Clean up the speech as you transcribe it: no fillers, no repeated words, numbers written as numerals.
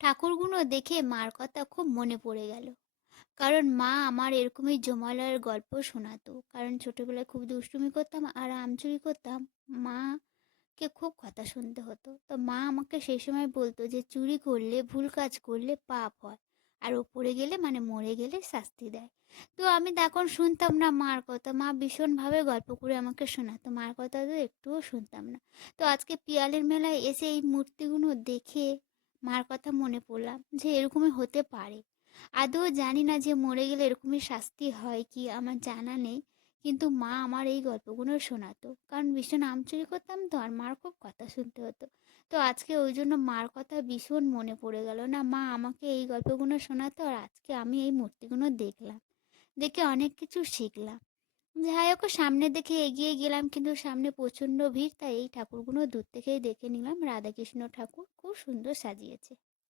ঠাকুরগুলো দেখে মার কথা খুব মনে পড়ে গেল। কারণ মা আমার এরকমই জমালয়ের গল্প শোনাতো। কারণ ছোটবেলায় খুব দুষ্টুমি করতাম আর আম চুরি করতাম। মাকে খুব কথা শুনতে হতো। তো মা আমাকে সেই সময় বলতো যে চুরি করলে, ভুল কাজ করলে পাপ হয়। আর ওপরে গেলে মানে মরে গেলে শাস্তি দেয়। তো আমি তখন শুনতাম না মার কথা। মা ভীষণভাবে গল্প করে আমাকে শোনাতো। মার কথা তো একটুও শুনতাম না। তো আজকে পিয়ালের মেলায় এসে এই মূর্তিগুলো দেখে মার কথা মনে পড়লাম যে এরকমই হতে পারে। আদৌ জানি না যে মরে গেলে এরকমই শাস্তি হয় কি, আমার জানা নেই। কিন্তু মা আমার এই গল্পগুলো শোনাতো। কারণ ভীষণ আম চুরি করতাম তো, আর মার খুব কথা শুনতে হতো। তো আজকে ওই জন্য মার কথা ভীষণ মনে পড়ে গেল। না, মা আমাকে এই গল্পগুলো শোনাতো আর আজকে আমি এই মূর্তিগুলো দেখলাম। দেখে অনেক কিছু শিখলাম। যাই হোক, সামনে দেখে এগিয়ে গেলাম কিন্তু সামনে প্রচণ্ড ভিড়, তাই এই ঠাকুরগুলো দূর থেকেই দেখে নিলাম। রাধাকৃষ্ণ ঠাকুর খুব সুন্দর সাজিয়েছে।